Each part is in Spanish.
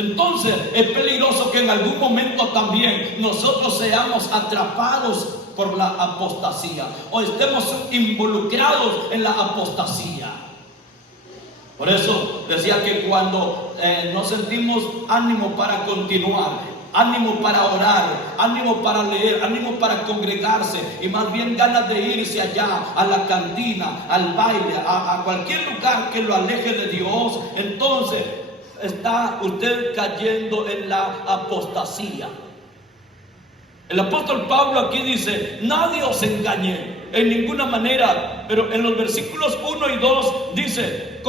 Entonces es peligroso que en algún momento también nosotros seamos atrapados por la apostasía o estemos involucrados en la apostasía. Por eso decía que cuando no sentimos ánimo para continuar, ánimo para orar, ánimo para leer, ánimo para congregarse, y más bien ganas de irse allá a la cantina, al baile, a cualquier lugar que lo aleje de Dios, entonces está usted cayendo en la apostasía. El apóstol Pablo aquí dice: nadie os engañe en ninguna manera. Pero en los versículos 1 y 2 dice: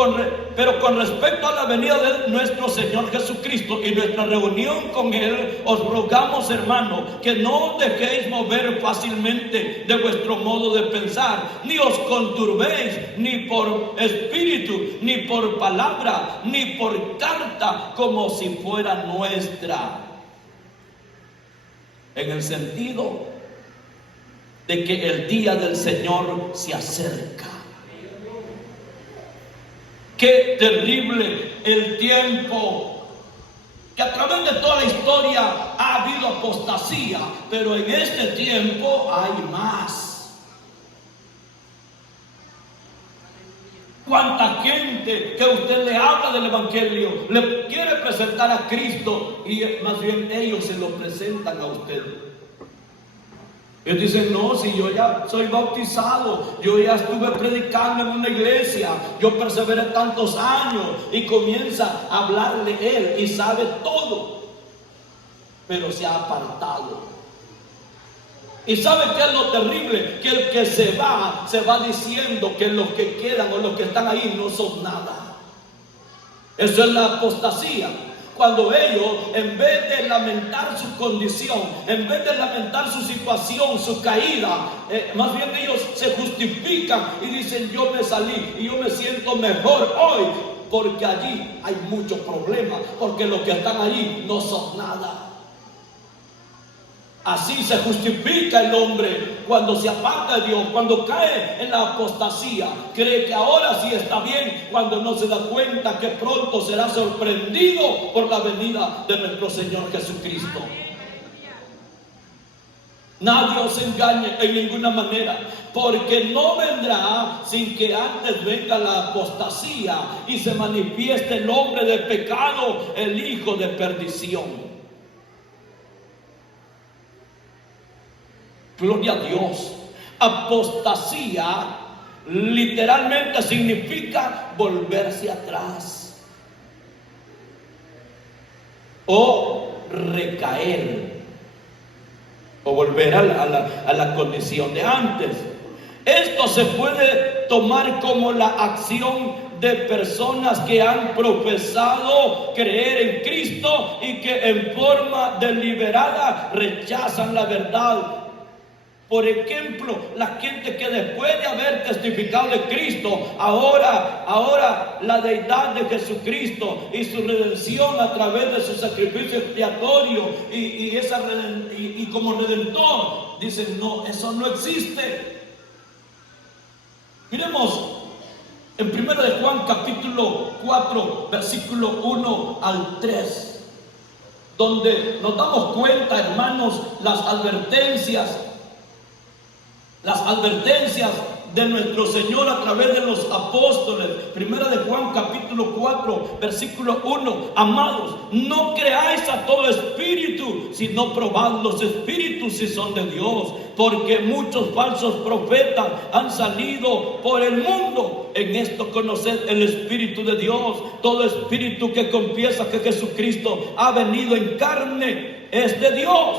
pero con respecto a la venida de nuestro Señor Jesucristo y nuestra reunión con Él, os rogamos, hermano, que no os dejéis mover fácilmente de vuestro modo de pensar, ni os conturbéis, ni por espíritu, ni por palabra, ni por carta, como si fuera nuestra. En el sentido de que el día del Señor se acerca. Qué terrible el tiempo, que a través de toda la historia ha habido apostasía, pero en este tiempo hay más. Cuánta gente que usted le habla del Evangelio, le quiere presentar a Cristo, y más bien ellos se lo presentan a usted. Ellos dicen: no, si yo ya soy bautizado, yo ya estuve predicando en una iglesia, yo perseveré tantos años, y comienza a hablarle él y sabe todo, pero se ha apartado. ¿Y sabe qué es lo terrible? Que el que se va diciendo que los que quedan o los que están ahí no son nada. Eso es la apostasía. Cuando ellos, en vez de lamentar su condición, en vez de lamentar su situación, su caída, más bien ellos se justifican y dicen: yo me salí y yo me siento mejor hoy, porque allí hay muchos problemas, porque los que están allí no son nada. Así se justifica el hombre cuando se aparta de Dios, cuando cae en la apostasía. Cree que ahora sí está bien, cuando no se da cuenta que pronto será sorprendido por la venida de nuestro Señor Jesucristo. Nadie os engañe en ninguna manera, porque no vendrá sin que antes venga la apostasía y se manifieste el hombre de pecado, el hijo de perdición. Gloria a Dios. Apostasía literalmente significa volverse atrás o recaer o volver a la condición de antes. Esto se puede tomar como la acción de personas que han profesado creer en Cristo y que en forma deliberada rechazan la verdad. Por ejemplo, la gente que después de haber testificado de Cristo, ahora la deidad de Jesucristo y su redención a través de su sacrificio expiatorio y como redentor, dicen: no, eso no existe. Miremos en 1 de Juan capítulo 4, versículo 1 al 3, donde nos damos cuenta, hermanos, las advertencias de nuestro Señor a través de los apóstoles. Primera de Juan capítulo 4 versículo 1: amados, no creáis a todo espíritu, sino probad los espíritus si son de Dios, porque muchos falsos profetas han salido por el mundo. En esto conoced el Espíritu de Dios. Todo espíritu que confiesa que Jesucristo ha venido en carne es de Dios.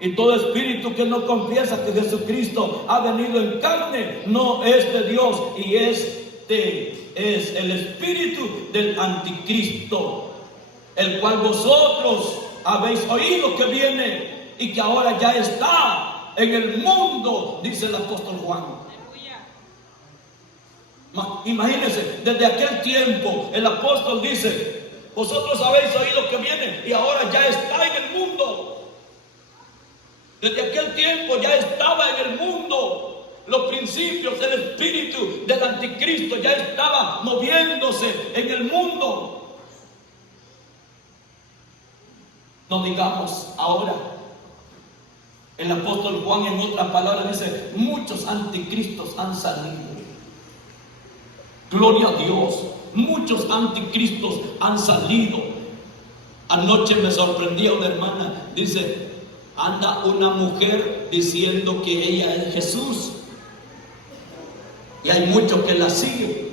Y todo espíritu que no confiesa que Jesucristo ha venido en carne no es de Dios. Y este es el espíritu del anticristo, el cual vosotros habéis oído que viene y que ahora ya está en el mundo, dice el apóstol Juan. Imagínense, desde aquel tiempo el apóstol dice: vosotros habéis oído que viene y ahora ya está en el mundo. Desde aquel tiempo ya estaba en el mundo. Los principios del espíritu del anticristo ya estaba moviéndose en el mundo. No digamos ahora. El apóstol Juan en otras palabras dice, muchos anticristos han salido. Gloria a Dios. Muchos anticristos han salido. Anoche me sorprendía una hermana, dice, anda una mujer diciendo que ella es Jesús. Y hay muchos que la siguen.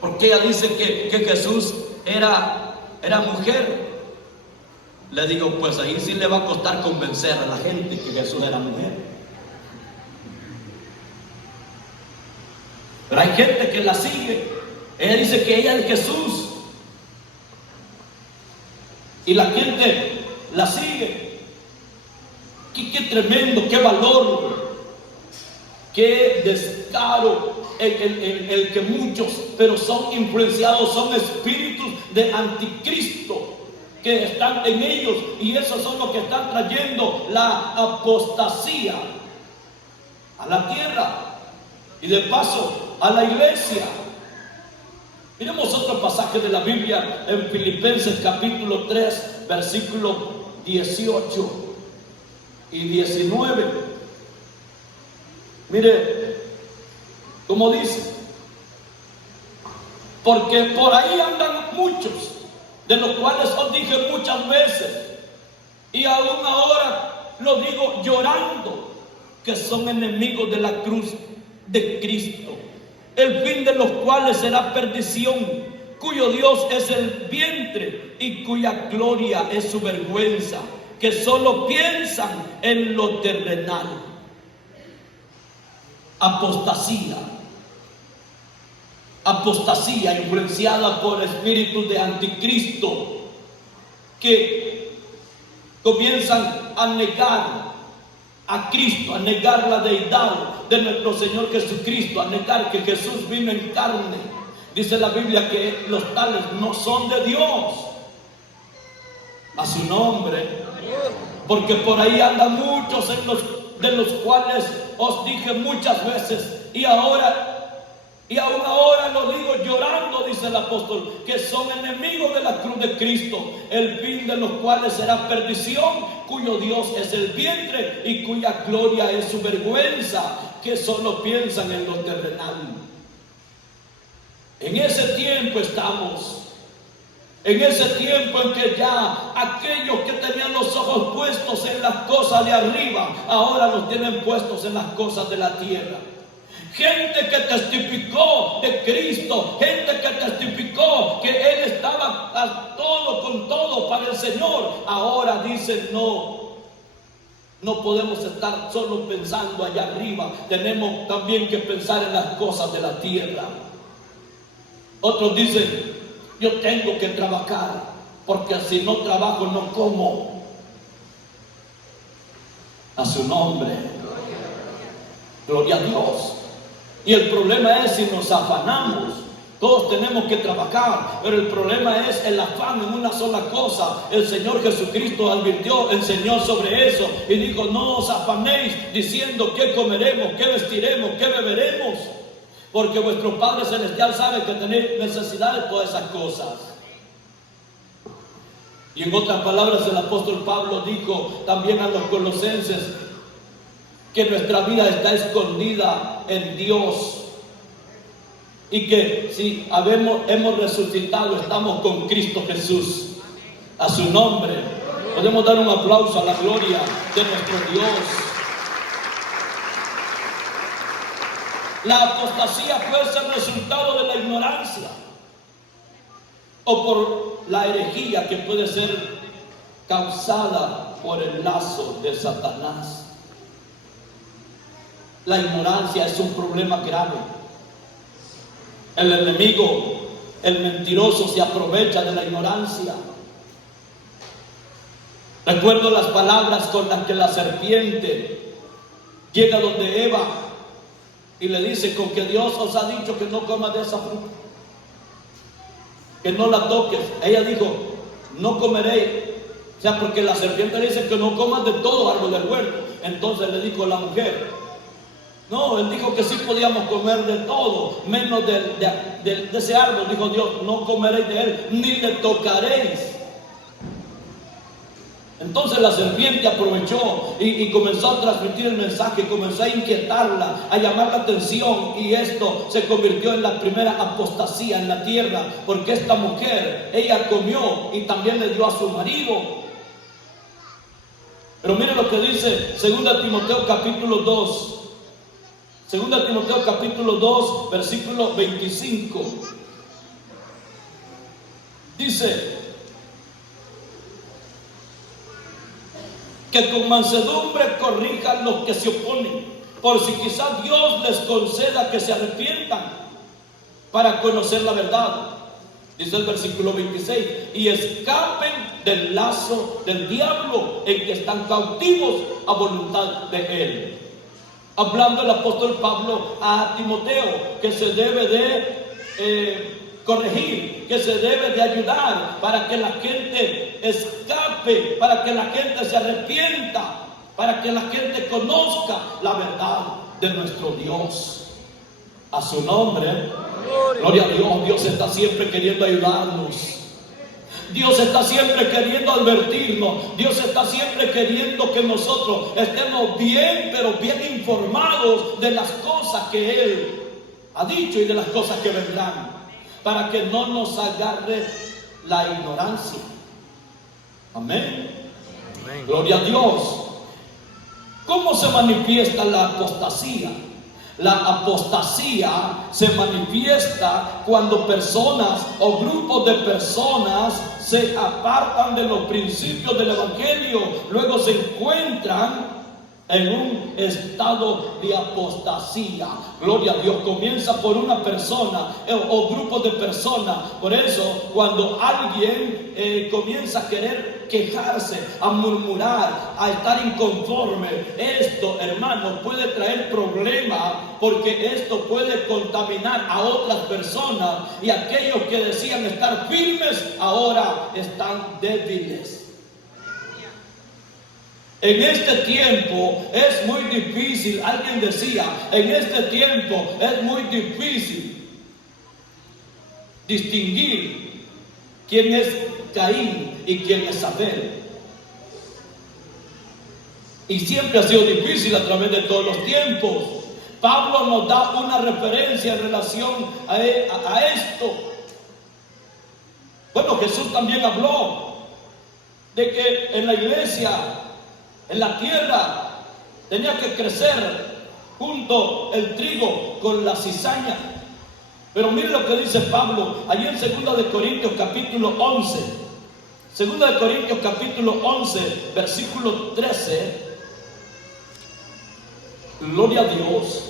Porque ella dice que Jesús era mujer. Le digo, pues ahí sí le va a costar convencer a la gente que Jesús era mujer. Pero hay gente que la sigue. Ella dice que ella es Jesús. Y la gente la sigue. Qué tremendo, qué valor, qué descaro el que muchos, pero son influenciados, son espíritus de anticristo que están en ellos, y esos son los que están trayendo la apostasía a la tierra y de paso a la iglesia. Miremos otro pasaje de la Biblia en Filipenses capítulo 3 versículo 18 y 19. Mire cómo dice: porque por ahí andan muchos, de los cuales os dije muchas veces, y aún ahora lo digo llorando, que son enemigos de la cruz de Cristo, el fin de los cuales será perdición, cuyo Dios es el vientre y cuya gloria es su vergüenza, que solo piensan en lo terrenal. Apostasía influenciada por espíritus de anticristo que comienzan a negar a Cristo, a negar la deidad de nuestro Señor Jesucristo, a negar que Jesús vino en carne. Dice la Biblia que los tales no son de Dios. A su nombre. Porque por ahí andan muchos de los cuales os dije muchas veces, y aún ahora lo digo llorando, dice el apóstol, que son enemigos de la cruz de Cristo, el fin de los cuales será perdición, cuyo Dios es el vientre y cuya gloria es su vergüenza, que solo piensan en lo terrenal. En ese tiempo estamos. En ese tiempo en que ya aquellos que tenían los ojos puestos en las cosas de arriba, ahora los tienen puestos en las cosas de la tierra. Gente que testificó de Cristo, gente que testificó que Él estaba a todo con todo para el Señor, ahora dicen no podemos estar solo pensando allá arriba, tenemos también que pensar en las cosas de la tierra. Otros dicen, yo tengo que trabajar, porque si no trabajo no como. A su nombre. Gloria a Dios. Y el problema es si nos afanamos. Todos tenemos que trabajar, pero el problema es el afán en una sola cosa. El Señor Jesucristo advirtió, enseñó sobre eso y dijo, no os afanéis diciendo qué comeremos, qué vestiremos, qué beberemos, porque vuestro Padre Celestial sabe que tenéis necesidad de todas esas cosas. Y en otras palabras el apóstol Pablo dijo también a los colosenses que nuestra vida está escondida en Dios y que si hemos resucitado estamos con Cristo Jesús. A su nombre podemos dar un aplauso a la gloria de nuestro Dios. La apostasía puede ser resultado de la ignorancia o por la herejía que puede ser causada por el lazo de Satanás. La ignorancia es un problema grave. El enemigo, el mentiroso, se aprovecha de la ignorancia. Recuerdo las palabras con las que la serpiente llega donde Eva y le dice, con que Dios os ha dicho que no comas de esa fruta, que no la toques. Ella dijo, no comeré. O sea, porque la serpiente dice que no comas de todo árbol del huerto. Entonces le dijo la mujer, no, él dijo que sí podíamos comer de todo, menos de ese árbol. Dijo Dios, no comeréis de él, ni le tocaréis. Entonces la serpiente aprovechó y comenzó a transmitir el mensaje, comenzó a inquietarla, a llamar la atención, y esto se convirtió en la primera apostasía en la tierra, porque esta mujer, ella comió y también le dio a su marido. Pero mire lo que dice 2 Timoteo capítulo 2. 2 Timoteo capítulo 2, versículo 25. Dice que con mansedumbre corrijan los que se oponen, por si quizás Dios les conceda que se arrepientan para conocer la verdad. Dice el versículo 26, y escapen del lazo del diablo en que están cautivos a voluntad de él. Hablando el apóstol Pablo a Timoteo, que se debe de corregir, que se debe de ayudar para que la gente escape, para que la gente se arrepienta, para que la gente conozca la verdad de nuestro Dios. A su nombre, gloria a Dios. Dios está siempre queriendo ayudarnos. Dios está siempre queriendo advertirnos. Dios está siempre queriendo que nosotros estemos bien, pero bien informados de las cosas que Él ha dicho y de las cosas que vendrán, para que no nos agarre la ignorancia. Amén. Amén. Gloria a Dios. ¿Cómo se manifiesta la apostasía? La apostasía se manifiesta cuando personas o grupos de personas se apartan de los principios del Evangelio, luego se encuentran en un estado de apostasía. Gloria a Dios. Comienza por una persona o grupo de personas. Por eso cuando alguien comienza a querer quejarse, a murmurar, a estar inconforme, esto, hermano, puede traer problemas, porque esto puede contaminar a otras personas, y aquellos que decían estar firmes ahora están débiles. En este tiempo es muy difícil, alguien decía, en este tiempo es muy difícil distinguir quién es Caín y quién es Abel. Y siempre ha sido difícil a través de todos los tiempos. Pablo nos da una referencia en relación a esto. Bueno, Jesús también habló de que en la iglesia, en la tierra, tenía que crecer junto el trigo con la cizaña. Pero mire lo que dice Pablo allí en 2 de Corintios capítulo 11. 2 de Corintios capítulo 11, versículo 13. Gloria a Dios.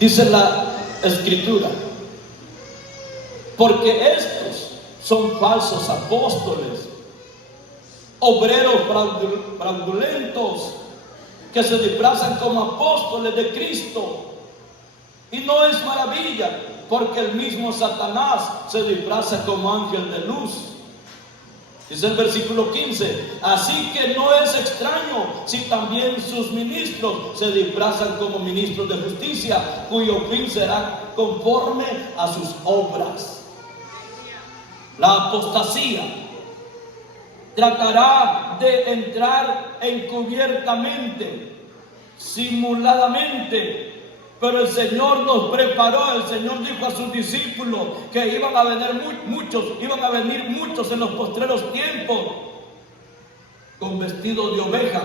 Dice la Escritura: porque estos son falsos apóstoles, obreros fraudulentos, que se disfrazan como apóstoles de Cristo. Y no es maravilla, porque el mismo Satanás se disfraza como ángel de luz. Dice el versículo 15: así que no es extraño si también sus ministros se disfrazan como ministros de justicia, cuyo fin será conforme a sus obras. La apostasía tratará de entrar encubiertamente, simuladamente, pero el Señor nos preparó. El Señor dijo a sus discípulos que iban a venir muchos en los postreros tiempos con vestidos de ovejas,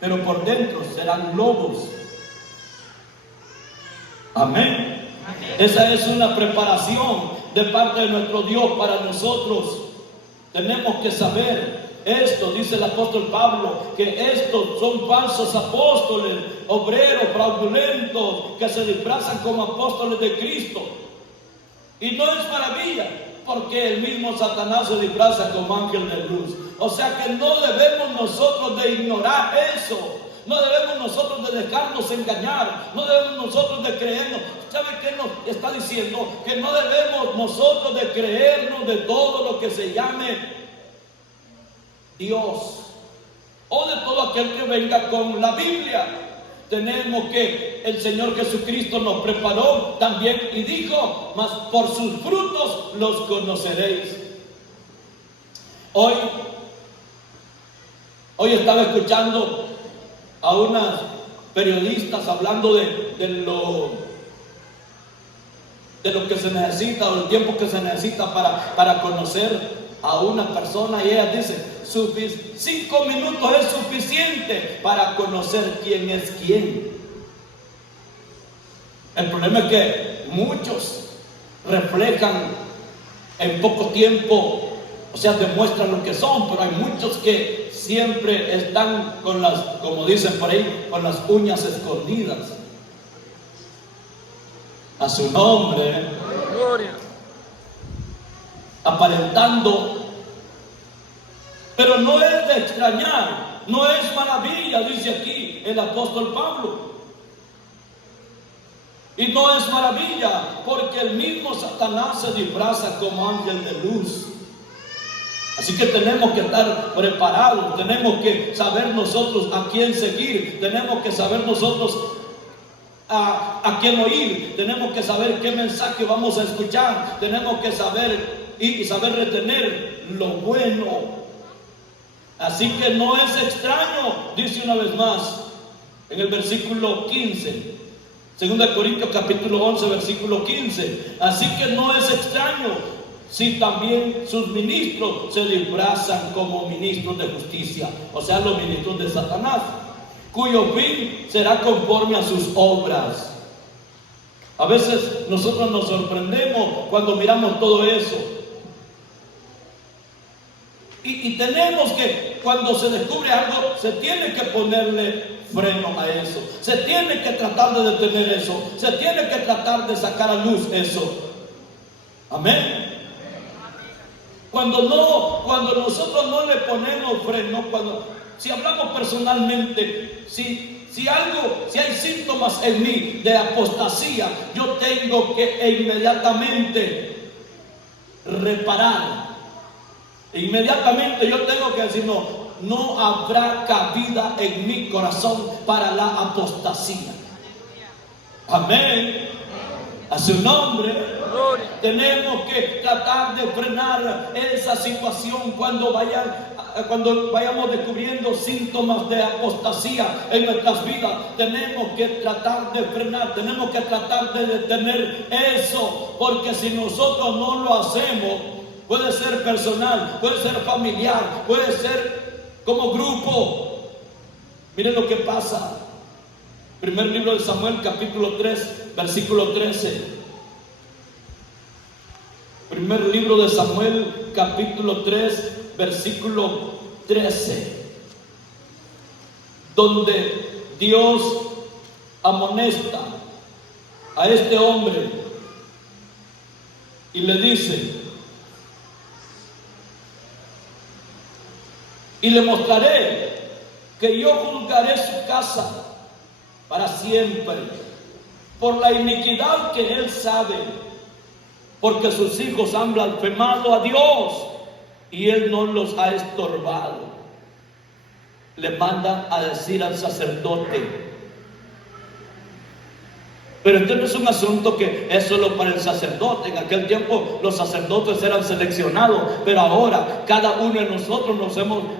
pero por dentro serán lobos. Amén. Esa es una preparación de parte de nuestro Dios para nosotros. Tenemos que saber esto. Dice el apóstol Pablo que estos son falsos apóstoles, obreros fraudulentos, que se disfrazan como apóstoles de Cristo. Y no es maravilla, porque el mismo Satanás se disfraza como ángel de luz. O sea que no debemos nosotros de ignorar eso. No debemos nosotros de dejarnos engañar. No debemos nosotros de creernos. ¿Sabe qué nos está diciendo? Que no debemos nosotros de creernos de todo lo que se llame Dios, o de todo aquel que venga con la Biblia. tenemos que el Señor Jesucristo nos preparó también y dijo, mas por sus frutos los conoceréis. Hoy estaba escuchando a unas periodistas hablando de lo que se necesita, o el tiempo que se necesita para conocer a una persona, y ella dice, 5 minutos es suficiente para conocer quién es quién. El problema es que muchos reflejan en poco tiempo, o sea, demuestran lo que son, pero hay muchos que siempre están con las, como dicen por ahí, con las uñas escondidas. A su nombre, gloria, aparentando. Pero no es de extrañar, no es maravilla, dice aquí el apóstol Pablo. Y no es maravilla, porque el mismo Satanás se disfraza como ángel de luz. Así que tenemos que estar preparados, tenemos que saber nosotros a quién seguir, tenemos que saber nosotros a quién oír, tenemos que saber qué mensaje vamos a escuchar, tenemos que saber y saber retener lo bueno. Así que no es extraño, dice una vez más en el versículo 15, 2 Corintios capítulo 11 versículo 15, así que no es extraño si también sus ministros se disfrazan como ministros de justicia, o sea, los ministros de Satanás, cuyo fin será conforme a sus obras. A veces nosotros nos sorprendemos cuando miramos todo eso. Y tenemos que, cuando se descubre algo, se tiene que ponerle freno a eso. Se tiene que tratar de detener eso. Se tiene que tratar de sacar a luz eso. Amén. Cuando nosotros no le ponemos freno, si hablamos personalmente, si hay síntomas en mí de apostasía, yo tengo que inmediatamente reparar. Inmediatamente yo tengo que decir, no habrá cabida en mi corazón para la apostasía. Amén. A su nombre. Tenemos que tratar de frenar esa situación cuando vayamos descubriendo síntomas de apostasía en nuestras vidas. Tenemos que tratar de frenar, tenemos que tratar de detener eso, porque si nosotros no lo hacemos, puede ser personal, puede ser familiar, puede ser como grupo. Miren lo que pasa. Primer libro de Samuel, capítulo 3, versículo 13. Primer libro de Samuel, capítulo 3, versículo 13. Donde Dios amonesta a este hombre y le dice: y le mostraré que yo juzgaré su casa para siempre por la iniquidad que él sabe, porque sus hijos han blasfemado a Dios y él no los ha estorbado. Le manda a decir al sacerdote. Pero este no es un asunto que es solo para el sacerdote. En aquel tiempo los sacerdotes eran seleccionados, pero ahora cada uno de nosotros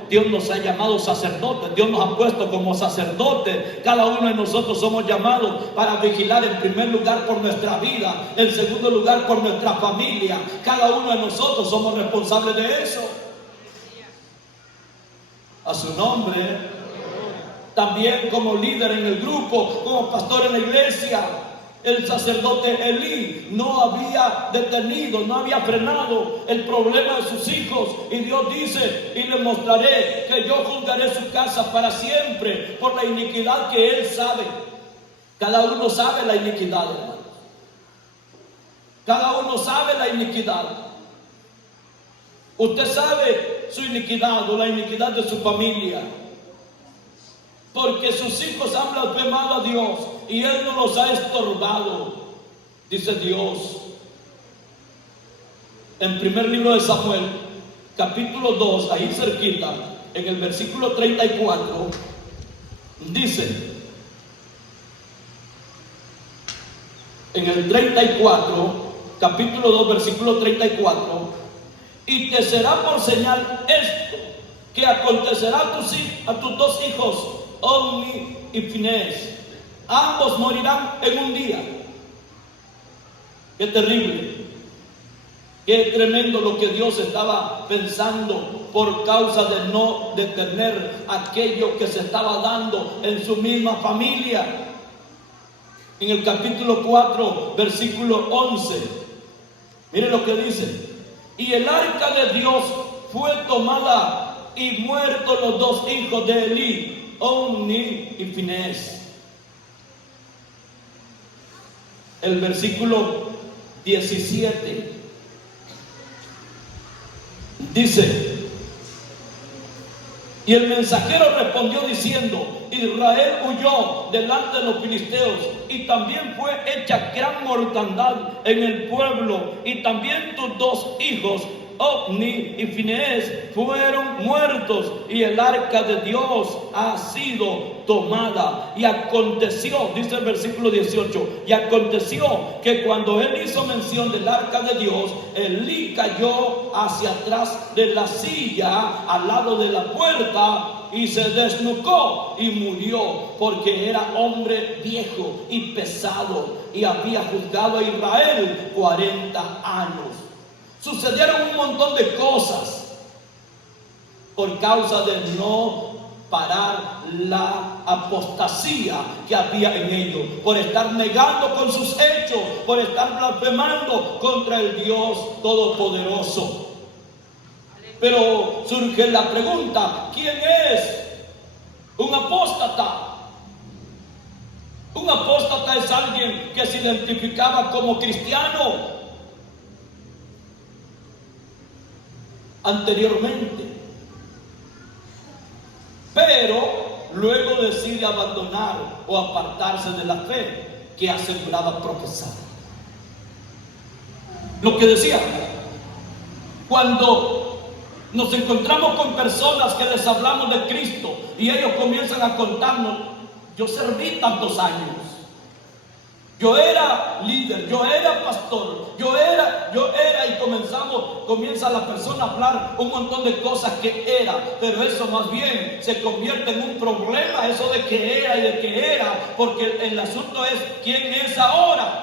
Dios nos ha llamado sacerdotes, Dios nos ha puesto como sacerdotes. Cada uno de nosotros somos llamados para vigilar en primer lugar por nuestra vida, en segundo lugar por nuestra familia. Cada uno de nosotros somos responsables de eso. A su nombre. También como líder en el grupo, como pastor en la iglesia, el sacerdote Elí no había detenido, no había frenado el problema de sus hijos. Y Dios dice: y le mostraré que yo juzgaré su casa para siempre por la iniquidad que él sabe. Cada uno sabe la iniquidad, hermanos. Cada uno sabe la iniquidad. Usted sabe su iniquidad o la iniquidad de su familia, porque sus hijos han blasfemado a Dios y él no los ha estorbado, dice Dios. En primer libro de Samuel, capítulo 2, ahí cerquita, en el versículo 34, dice: en el 34, capítulo 2, versículo 34, y te será por señal esto, que acontecerá a tus dos hijos, Ofni y Finés. Ambos morirán en un día. Qué terrible, qué tremendo lo que Dios estaba pensando por causa de no detener aquello que se estaba dando en su misma familia. En el capítulo 4, versículo 11, mire lo que dice: y el arca de Dios fue tomada y muertos los dos hijos de Elí, Ofni y Finés. El versículo 17 dice: y el mensajero respondió diciendo: Israel huyó delante de los filisteos, y también fue hecha gran mortandad en el pueblo, y también tus dos hijos, Ofni y Finés, fueron muertos, y el arca de Dios ha sido tomada. Y aconteció, dice el versículo 18, y aconteció que cuando él hizo mención del arca de Dios, Elí cayó hacia atrás de la silla al lado de la puerta y se desnucó y murió, porque era hombre viejo y pesado y había juzgado a Israel 40 años. Sucedieron un montón de cosas por causa de no parar la apostasía que había en ellos, por estar negando con sus hechos, por estar blasfemando contra el Dios Todopoderoso. Pero surge la pregunta: ¿quién es un apóstata? Un apóstata es alguien que se identificaba como cristiano anteriormente, pero luego decide abandonar o apartarse de la fe que aseguraba profesar. Lo que decía, cuando nos encontramos con personas que les hablamos de Cristo y ellos comienzan a contarnos: yo serví tantos años, yo era líder, yo era pastor, yo era, y comienza la persona a hablar un montón de cosas que era, pero eso más bien se convierte en un problema, eso de que era y de que era, porque el asunto es: ¿quién es ahora?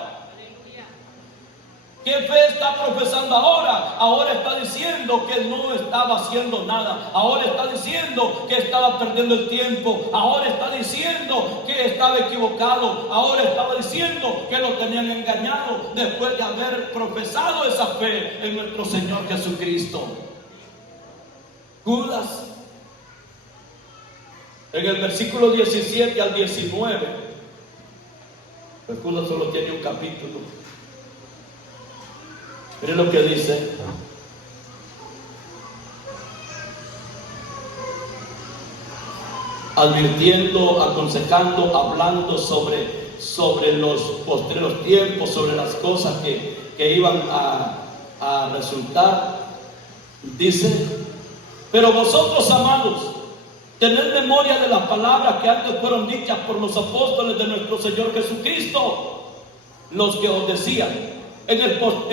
¿Qué fe está profesando ahora? Ahora está diciendo que no estaba haciendo nada. Ahora está diciendo que estaba perdiendo el tiempo. Ahora está diciendo que estaba equivocado. Ahora estaba diciendo que lo tenían engañado después de haber profesado esa fe en nuestro Señor Jesucristo. Judas, en el versículo 17 al 19, el Judas solo tiene un capítulo. Mire lo que dice: advirtiendo, aconsejando, hablando sobre los postreros tiempos, sobre las cosas que iban a resultar. Dice: pero vosotros, amados, tened memoria de las palabras que antes fueron dichas por los apóstoles de nuestro Señor Jesucristo, los que os decían: en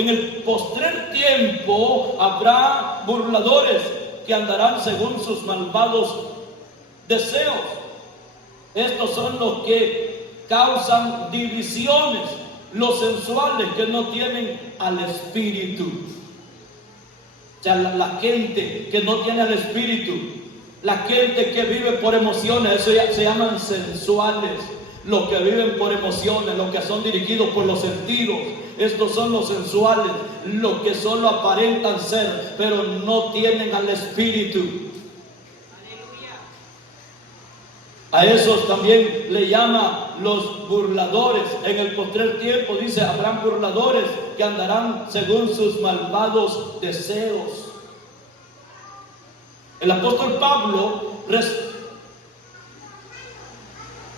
el postrer tiempo habrá burladores que andarán según sus malvados deseos. Estos son los que causan divisiones, los sensuales que no tienen al Espíritu. O sea, la gente que no tiene al Espíritu, la gente que vive por emociones, eso ya se llaman sensuales. Los que viven por emociones, los que son dirigidos por los sentidos, estos son los sensuales, los que solo aparentan ser, pero no tienen al Espíritu. A esos también le llama los burladores. En el postrer tiempo dice: habrán burladores que andarán según sus malvados deseos. El apóstol Pablo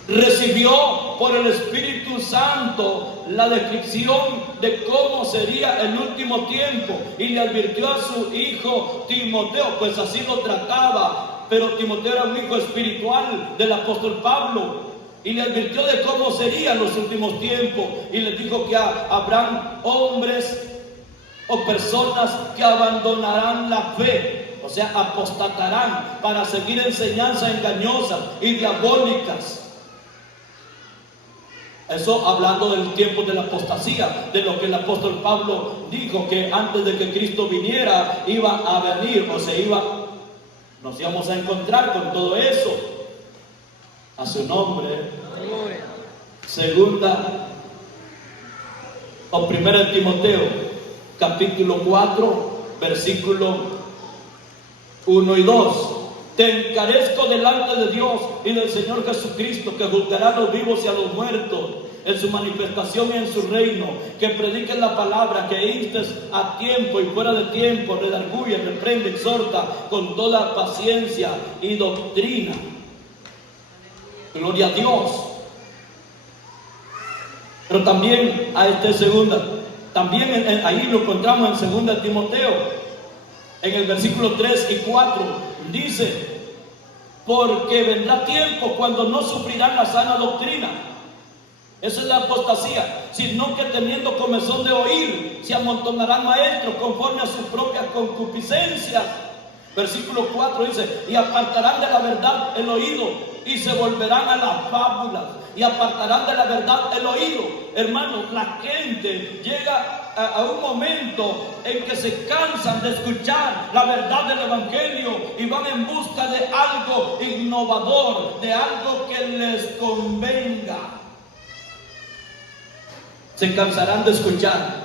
recibió por el Espíritu Santo la descripción de cómo sería el último tiempo y le advirtió a su hijo Timoteo, pues así lo trataba, pero Timoteo era un hijo espiritual del apóstol Pablo. y le advirtió de cómo serían los últimos tiempos, y les dijo que habrán hombres o personas que abandonarán la fe, o sea, apostatarán para seguir enseñanzas engañosas y diabólicas. Eso hablando del tiempo de la apostasía, de lo que el apóstol Pablo dijo, que antes de que Cristo viniera iba a venir, nos íbamos a encontrar con todo eso. A su nombre. Segunda o primera de Timoteo, capítulo 4, versículo 1 y 2. Te encarezco delante de Dios y del Señor Jesucristo, que juzgará a los vivos y a los muertos en su manifestación y en su reino, que prediques la palabra, que instes a tiempo y fuera de tiempo, redarguye, reprende, exhorta con toda paciencia y doctrina. Gloria a Dios. Pero también ahí lo encontramos en segunda Timoteo, en el versículo 3 y 4. Dice, porque vendrá tiempo cuando no sufrirán la sana doctrina. Esa es la apostasía, sino que teniendo comezón de oír, se amontonarán maestros conforme a sus propias concupiscencias. Versículo 4 dice, y apartarán de la verdad el oído, y se volverán a las fábulas, y apartarán de la verdad el oído. Hermanos, la gente llega a un momento en que se cansan de escuchar la verdad del Evangelio y van en busca de algo innovador, de algo que les convenga. Se cansarán de escuchar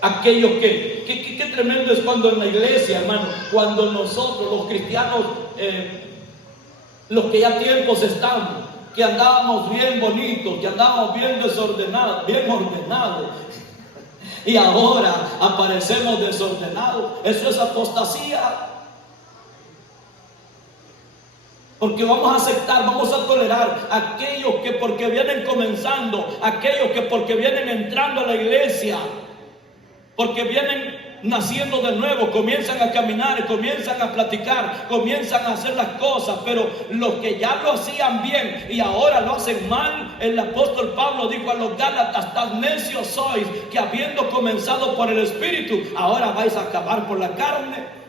aquello qué tremendo es cuando en la iglesia, hermano, cuando nosotros los cristianos, los que ya tiempos estamos, que andábamos bien bonitos, que andábamos bien desordenados, bien ordenados, y ahora aparecemos desordenados. Eso es apostasía. Porque vamos a aceptar, vamos a tolerar aquellos que porque vienen comenzando, aquellos que porque vienen entrando a la iglesia, porque vienen naciendo de nuevo, comienzan a caminar, comienzan a platicar, comienzan a hacer las cosas, pero los que ya lo hacían bien y ahora lo hacen mal, el apóstol Pablo dijo a los Gálatas, tan necios sois, que habiendo comenzado por el Espíritu, ahora vais a acabar por la carne.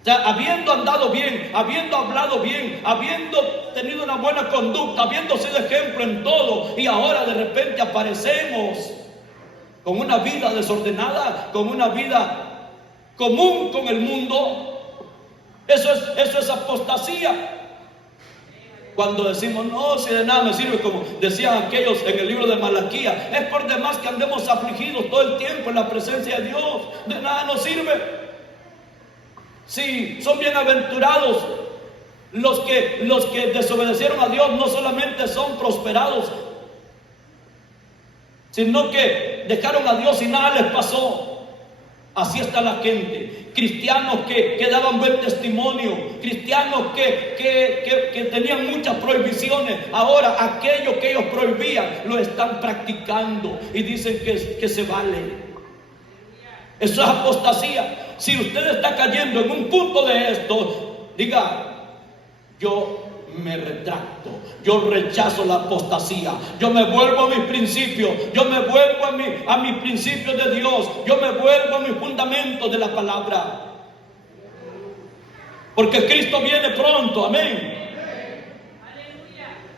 O sea, habiendo andado bien, habiendo hablado bien, habiendo tenido una buena conducta, habiendo sido ejemplo en todo, y ahora de repente aparecemos con una vida desordenada, con una vida común con el mundo. Eso es apostasía. Cuando decimos, no, si de nada me sirve, como decían aquellos en el libro de Malaquías, es por demás que andemos afligidos todo el tiempo en la presencia de Dios, de nada nos sirve. Sí, son bienaventurados los que desobedecieron a Dios, no solamente son prosperados, sino que dejaron a Dios y nada les pasó. Así está la gente. Cristianos que daban buen testimonio, cristianos que tenían muchas prohibiciones, ahora aquello que ellos prohibían lo están practicando y dicen que se vale. Eso es apostasía. Si usted está cayendo en un punto de esto, diga, yo me retracto, yo rechazo la apostasía, yo me vuelvo a mis principios, yo me vuelvo a mis principios de Dios, yo me vuelvo a mis fundamentos de la palabra, porque Cristo viene pronto. Amén.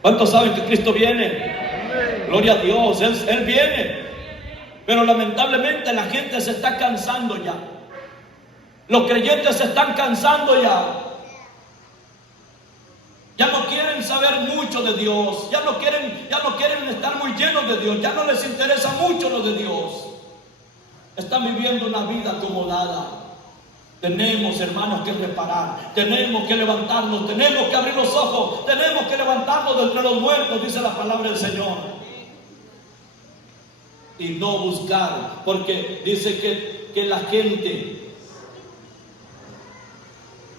¿Cuántos saben que Cristo viene? Gloria a Dios, Él viene, pero lamentablemente la gente se está cansando ya, los creyentes se están cansando ya. Ya no quieren saber mucho de Dios, ya no quieren estar muy llenos de Dios, ya no les interesa mucho lo de Dios. Están viviendo una vida acomodada. Tenemos, hermanos, que reparar, tenemos que levantarnos, tenemos que abrir los ojos, tenemos que levantarnos de entre los muertos, dice la palabra del Señor. Y no buscar, porque dice que la gente...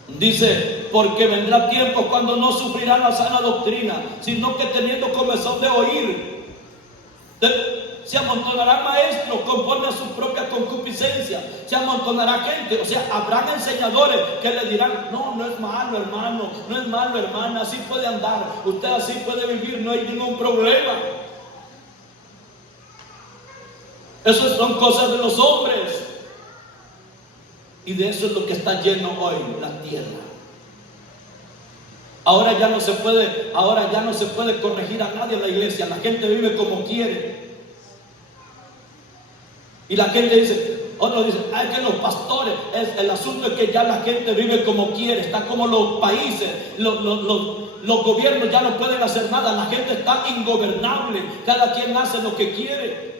Dice, porque vendrá tiempo cuando no sufrirán la sana doctrina, sino que teniendo comezón de oír. se amontonarán maestros conforme a su propia concupiscencia, se amontonará gente, o sea, habrán enseñadores que le dirán, no, no es malo hermano, no es malo hermana, así puede andar, usted así puede vivir, no hay ningún problema. Esas son cosas de los hombres, y de eso es lo que está lleno hoy la tierra. Ahora ya no se puede corregir a nadie en la iglesia. La gente vive como quiere. Y la gente dice, otros dicen, ay, que los pastores, el asunto es que ya la gente vive como quiere. Está como los países, los gobiernos ya no pueden hacer nada. La gente está ingobernable. Cada quien hace lo que quiere.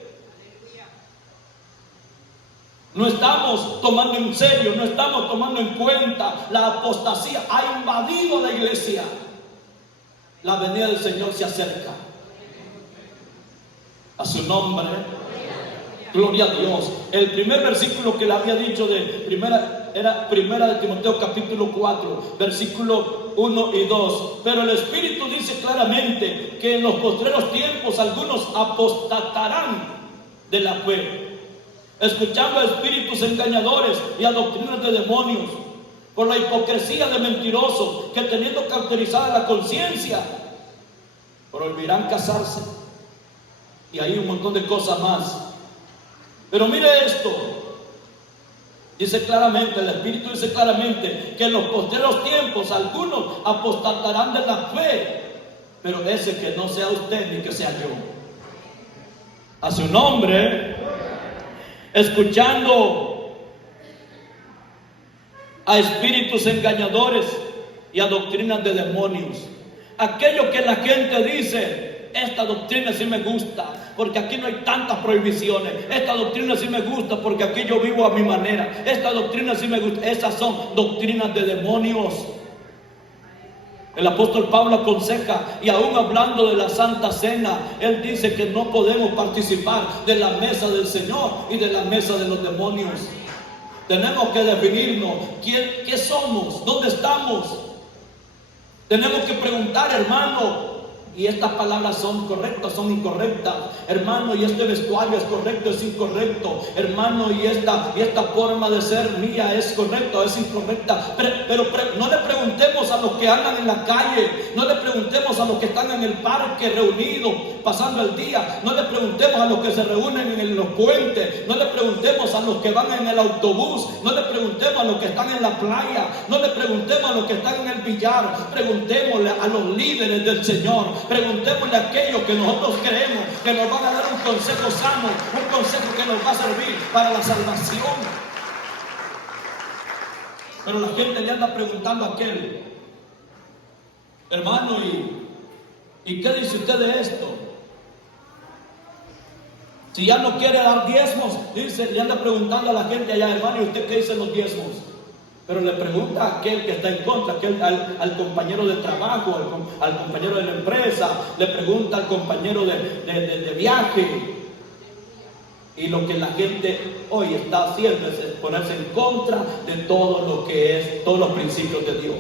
No estamos tomando en serio, no estamos tomando en cuenta. La apostasía ha invadido la iglesia. La venida del Señor se acerca. A su nombre, gloria a Dios. El primer versículo que le había dicho era primera de Timoteo capítulo 4, versículo 1 y 2. Pero el Espíritu dice claramente que en los postreros tiempos algunos apostatarán de la fe, escuchando a espíritus engañadores y a doctrinas de demonios, por la hipocresía de mentirosos, que teniendo cauterizada la conciencia, prohibirán casarse. Y hay un montón de cosas más. Pero mire esto, dice claramente, el Espíritu dice claramente que en los posteros tiempos algunos apostatarán de la fe, pero ese que no sea usted ni que sea yo. A su nombre, escuchando a espíritus engañadores y a doctrinas de demonios. Aquello que la gente dice, esta doctrina sí me gusta, porque aquí no hay tantas prohibiciones. Esta doctrina sí me gusta, porque aquí yo vivo a mi manera. Esta doctrina sí me gusta. Esas son doctrinas de demonios. El apóstol Pablo aconseja, y aún hablando de la Santa Cena, él dice que no podemos participar de la mesa del Señor y de la mesa de los demonios. Tenemos que definirnos qué somos, dónde estamos. Tenemos que preguntar, hermano, y estas palabras son correctas, son incorrectas, hermano, y este vestuario es correcto, es incorrecto, hermano, y esta forma de ser mía es correcta, es incorrecta. Pero no le preguntemos a los que andan en la calle, no le preguntemos a los que están en el parque reunidos pasando el día, no le preguntemos a los que se reúnen en los puentes, no le preguntemos a los que van en el autobús, no le preguntemos a los que están en la playa, no le preguntemos a los que están en el billar. Preguntémosle a los líderes del Señor, preguntémosle a aquellos que nosotros creemos que nos van a dar un consejo sano, un consejo que nos va a servir para la salvación. Pero la gente le anda preguntando a aquel, hermano, ¿y qué dice usted de esto? Si ya no quiere dar diezmos, dice, le anda preguntando a la gente allá, hermano, ¿y usted qué dice de los diezmos? Pero le pregunta a aquel que está en contra, al compañero de trabajo, al compañero de la empresa, le pregunta al compañero de viaje. Y lo que la gente hoy está haciendo es ponerse en contra de todo lo que es, todos los principios de Dios.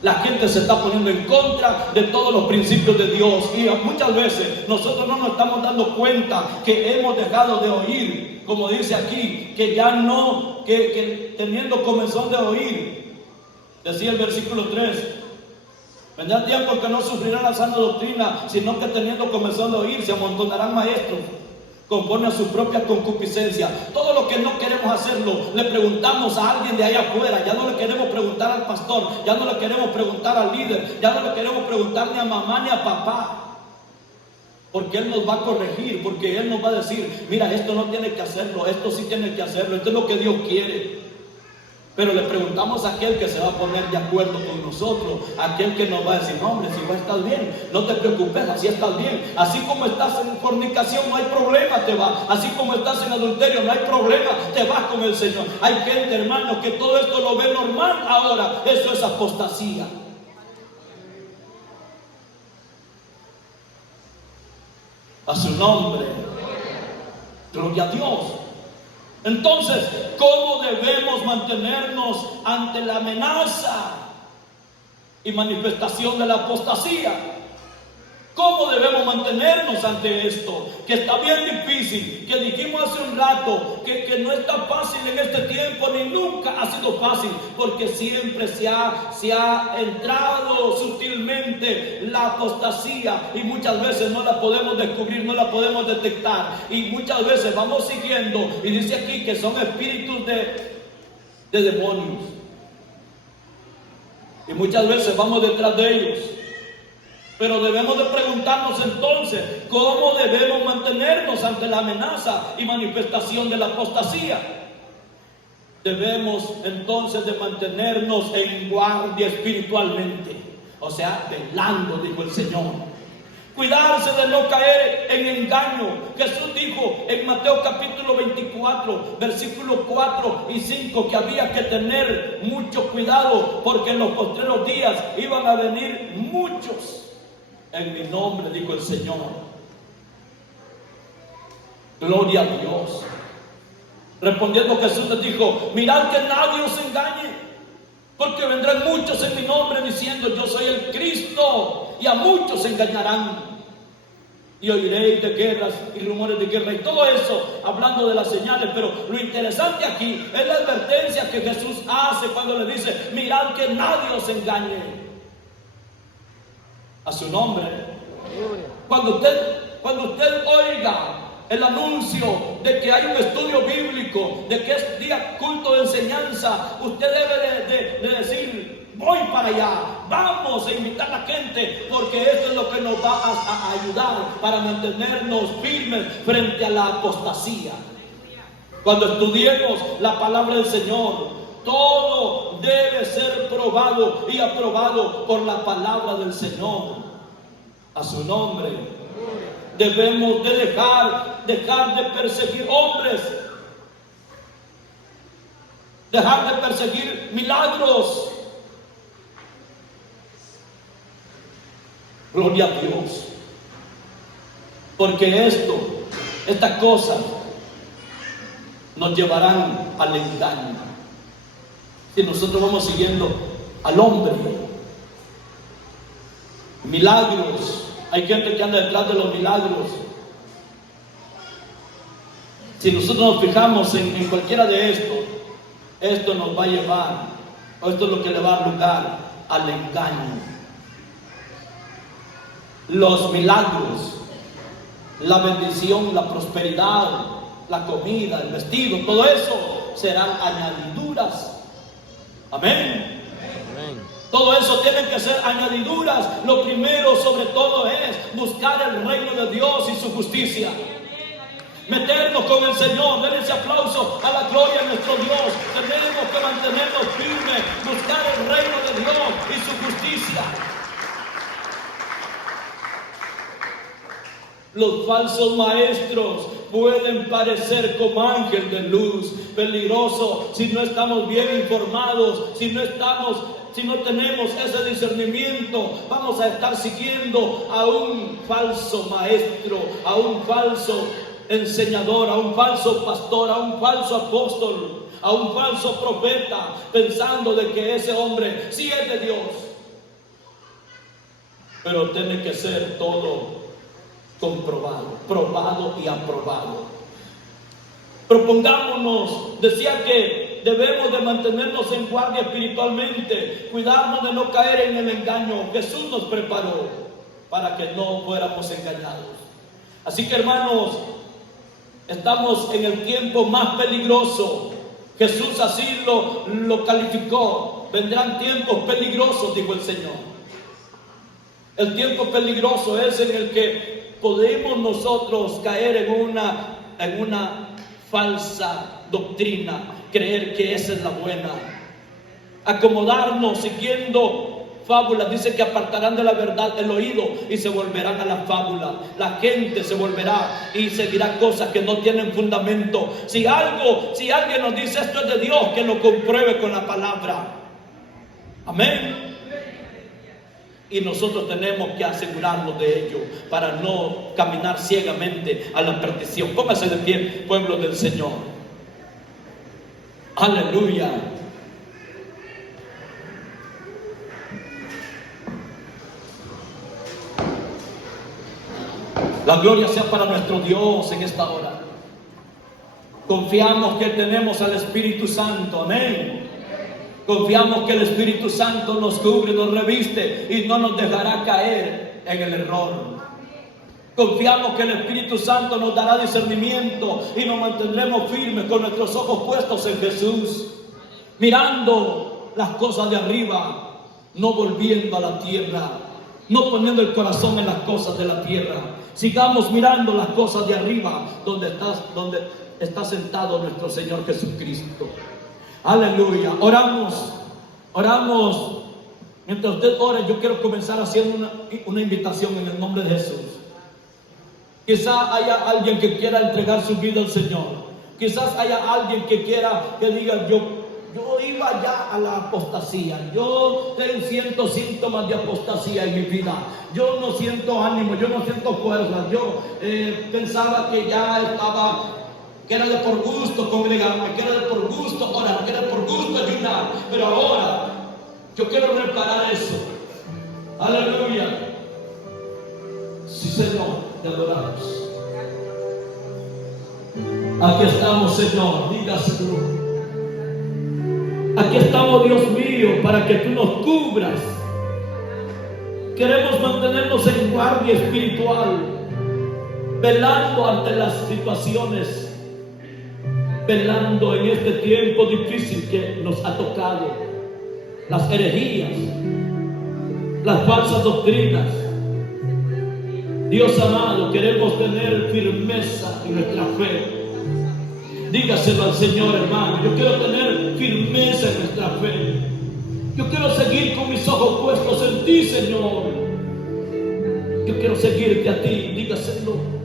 La gente se está poniendo en contra de todos los principios de Dios, y muchas veces nosotros no nos estamos dando cuenta que hemos dejado de oír, como dice aquí, que ya no, que teniendo comezón de oír, decía el versículo 3, vendrá tiempo que no sufrirán la sana doctrina, sino que teniendo comezón de oír se amontonarán maestros conforme a su propia concupiscencia. Todo lo que no queremos hacerlo, le preguntamos a alguien de allá afuera. Ya no le queremos preguntar al pastor, ya no le queremos preguntar al líder, ya no le queremos preguntar ni a mamá ni a papá, porque Él nos va a corregir, porque Él nos va a decir, mira, esto no tiene que hacerlo, esto sí tiene que hacerlo, esto es lo que Dios quiere. Pero le preguntamos a aquel que se va a poner de acuerdo con nosotros, aquel que nos va a decir, no, hombre, si vos estás bien, no te preocupes, así estás bien. Así como estás en fornicación, no hay problema, te vas. Así como estás en adulterio, no hay problema, te vas con el Señor. Hay gente, hermano, que todo esto lo ve normal ahora. Eso es apostasía. A su nombre, gloria a Dios. Entonces, ¿cómo debemos mantenernos ante la amenaza y manifestación de la apostasía? ¿Cómo debemos mantenernos ante esto? Que está bien difícil, que dijimos hace un rato, que no está fácil en este tiempo, ni nunca ha sido fácil, porque siempre se ha entrado sutilmente la apostasía y muchas veces no la podemos descubrir, no la podemos detectar. Y muchas veces vamos siguiendo, y dice aquí que son espíritus de demonios. Y muchas veces vamos detrás de ellos. Pero debemos de preguntarnos entonces, ¿cómo debemos mantenernos ante la amenaza y manifestación de la apostasía? Debemos entonces de mantenernos en guardia espiritualmente, o sea, velando, dijo el Señor. Cuidarse de no caer en engaño. Jesús dijo en Mateo capítulo 24, versículos 4 y 5, que había que tener mucho cuidado, porque en los postreros días iban a venir muchos en mi nombre, dijo el Señor. Gloria a Dios. Respondiendo Jesús les dijo: mirad que nadie os engañe, porque vendrán muchos en mi nombre diciendo yo soy el Cristo, y a muchos se engañarán. Y oiréis de guerras y rumores de guerra y todo eso, hablando de las señales. Pero lo interesante aquí es la advertencia que Jesús hace cuando le dice: mirad que nadie os engañe. A su nombre. Cuando usted oiga el anuncio de que hay un estudio bíblico, de que es día culto de enseñanza, usted debe de decir: voy para allá, vamos a invitar a la gente, porque esto es lo que nos va a ayudar para mantenernos firmes frente a la apostasía. Cuando estudiemos la palabra del Señor, todo debe ser probado y aprobado por la palabra del Señor. A su nombre. Debemos de dejar de perseguir hombres, dejar de perseguir milagros. Gloria a Dios. Porque estas cosas nos llevarán al engaño. Si nosotros vamos siguiendo al hombre, milagros, hay gente que anda detrás de los milagros. Si nosotros nos fijamos en cualquiera de estos, esto nos va a llevar, o esto es lo que le va a dar lugar al engaño. Los milagros, la bendición, la prosperidad, la comida, el vestido, todo eso serán añadiduras. Amén. Amén. Todo eso tienen que ser añadiduras. Lo primero sobre todo es buscar el reino de Dios y su justicia. Meternos con el Señor. Den ese aplauso a la gloria de nuestro Dios. Tenemos que mantenernos firmes, buscar el reino de Dios y su justicia. Los falsos maestros pueden parecer como ángel de luz, peligroso si no estamos bien informados, si no tenemos ese discernimiento. Vamos a estar siguiendo a un falso maestro, a un falso enseñador, a un falso pastor, a un falso apóstol, a un falso profeta, pensando de que ese hombre sí es de Dios. Pero tiene que ser todo comprobado, probado y aprobado. Propongámonos, decía que debemos de mantenernos en guardia espiritualmente, cuidarnos de no caer en el engaño. Jesús nos preparó para que no fuéramos engañados. Así que, hermanos, estamos en el tiempo más peligroso. Jesús así lo calificó. Vendrán tiempos peligrosos, dijo el Señor. El tiempo peligroso es en el que podemos nosotros caer en una falsa doctrina, creer que esa es la buena, acomodarnos siguiendo fábulas. Dice que apartarán de la verdad el oído y se volverán a la fábula. La gente se volverá y seguirá cosas que no tienen fundamento. Si alguien nos dice esto es de Dios, que lo compruebe con la palabra. Amén. Y nosotros tenemos que asegurarnos de ello para no caminar ciegamente a la perdición. Póngase de pie, pueblo del Señor. Aleluya. La gloria sea para nuestro Dios en esta hora. Confiamos que tenemos al Espíritu Santo, amén. Confiamos que el Espíritu Santo nos cubre, nos reviste y no nos dejará caer en el error. Confiamos que el Espíritu Santo nos dará discernimiento y nos mantendremos firmes con nuestros ojos puestos en Jesús, mirando las cosas de arriba, no volviendo a la tierra, no poniendo el corazón en las cosas de la tierra. Sigamos mirando las cosas de arriba, donde está sentado nuestro Señor Jesucristo. Aleluya. Oramos. Mientras usted ora, yo quiero comenzar haciendo una invitación en el nombre de Jesús. Quizá haya alguien que quiera entregar su vida al Señor. Quizás haya alguien que diga, yo iba ya a la apostasía. Yo siento síntomas de apostasía en mi vida. Yo no siento ánimo, yo no siento fuerza. Yo pensaba que ya estaba, que era de por gusto congregarme, que era de por gusto orar, que era de por gusto ayunar. Pero ahora yo quiero reparar eso. Aleluya. Sí, Señor, te adoramos. Aquí estamos, Señor, dígaselo. Aquí estamos, Dios mío, para que tú nos cubras. Queremos mantenernos en guardia espiritual, velando ante las situaciones, velando en este tiempo difícil que nos ha tocado, las herejías, las falsas doctrinas. Dios amado, queremos tener firmeza en nuestra fe. Dígaselo al Señor, hermano. Yo quiero tener firmeza en nuestra fe. Yo quiero seguir con mis ojos puestos en ti, Señor. Yo quiero seguirte a ti. Dígaselo.